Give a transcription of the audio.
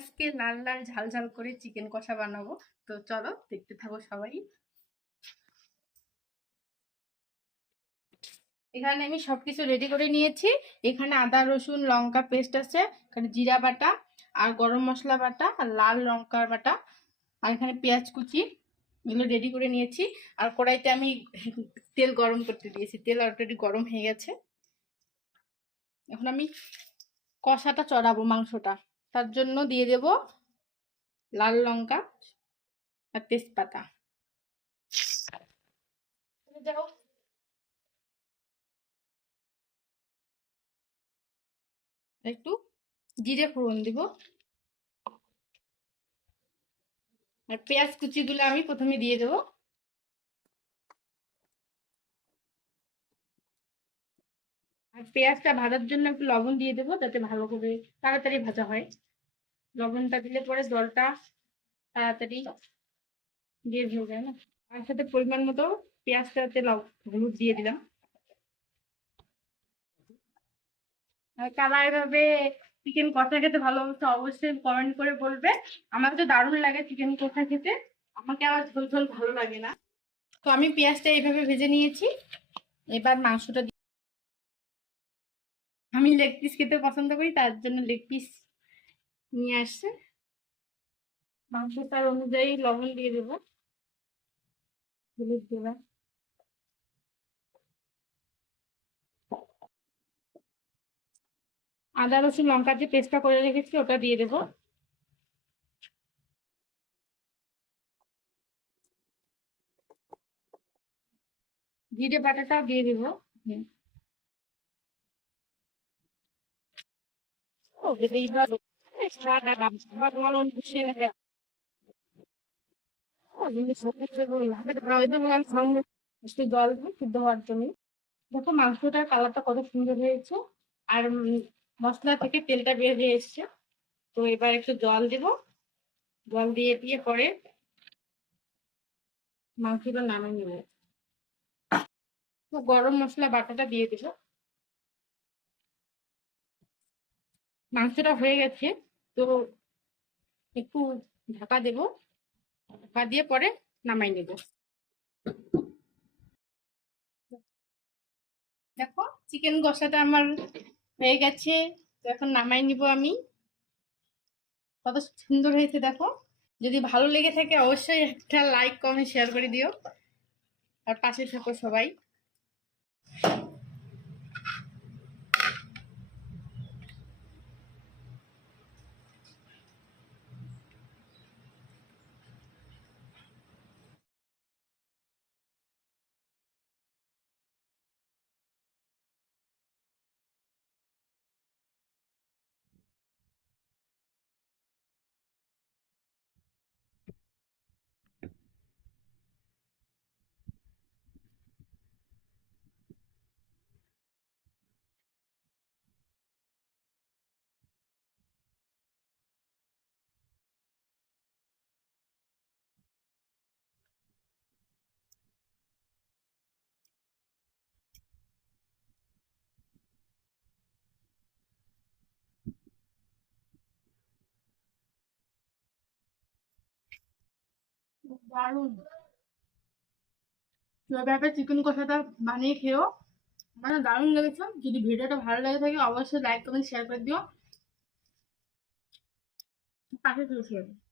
আজকে লাল লাল ঝাল ঝাল করে চিকেন কষা বানাবো। তো চলো দেখতে থাকো সবাই। এখানে আমি সবকিছু রেডি করে নিয়েছি। এখানে আদা রসুন লঙ্কা পেস্ট আছে, এখানে জিরা বাটা আর গরম মশলা বাটা আর লাল লঙ্কার বাটা, আর এখানে পেঁয়াজ কুচি, এগুলো রেডি করে নিয়েছি। আর কড়াইতে আমি তেল গরম করতে দিয়েছি, তেল অলরেডি গরম হয়ে গেছে। এখন আমি কষাটা চড়াবো মাংসটা, তার জন্য দিয়ে দেব লাল লঙ্কা আর তেজপাতা। যাও, একটু জিরে ফোড়ন দিব। আর পেঁয়াজ কুচিগুলো আমি প্রথমে দিয়ে দেবো। আর পেঁয়াজটা ভাজার জন্য একটু লবণ দিয়ে দেবো, যাতে ভালো করে তাড়াতাড়ি ভাজা হয়। লবণটা দিলে পরে জলটা তাড়াতাড়ি বের হয়ে যায় না। তার সাথে পরিমাণ মতো পেঁয়াজটাতে হলুদ দিয়ে দিলাম। আর কারা এভাবে চিকেন কষা খেতে ভালোবাসে অবশ্যই কমেন্ট করে বলবে। আমার তো দারুণ লাগে চিকেন কষা খেতে, আমাকে আবার ঝোল ঝোল ভালো লাগে না। তো আমি পেঁয়াজটা এইভাবে ভেজে নিয়েছি। এবার মাংসটা, আমি লেগ পিস খেতে পছন্দ করি, তার জন্য লেগ পিস নিয়ে আসছে। মাংসটার অনুযায়ী লবণ দিয়ে দেবো, হলুদ দেবা, আদা রসুন লঙ্কার যে পেস্টটা করে রেখেছি ওটা দিয়ে দেবো। জিরে বাটাটাও দিয়ে দেবো। একটু জল দিই সিদ্ধ হওয়ার জন্য। দেখো মাংসটার কালারটা কত সুন্দর হয়েছে, আর মশলা থেকে তেলটা বের হয়ে এসছে। তো এবার একটু জল দেব, জল দিয়ে দিয়ে পরে মাংসটা নামিয়ে নেবো। তো গরম মশলা বাটাটা দিয়ে দেবো। মাংসটা হয়ে গেছে, তো একটু ঢাকা দেবো, ঢাকা দিয়ে পরে নামাই নেব। দেখো চিকেন কষাটা আমার হয়ে গেছে, তো এখন নামাই নিব আমি। কত সুন্দর হয়েছে দেখো। যদি ভালো লেগে থাকে অবশ্যই একটা লাইক কমেন্ট শেয়ার করে দিও, আর পাশে থাকো সবাই। দারুণ, তো এভাবে চিকেন কষাটা বানিয়ে খেও, মানে দারুণ লেগেছে। যদি ভিডিওটা ভালো লাগে থাকে অবশ্যই লাইক কমেন্ট শেয়ার করে দিও, পাশে থাকো সবাই।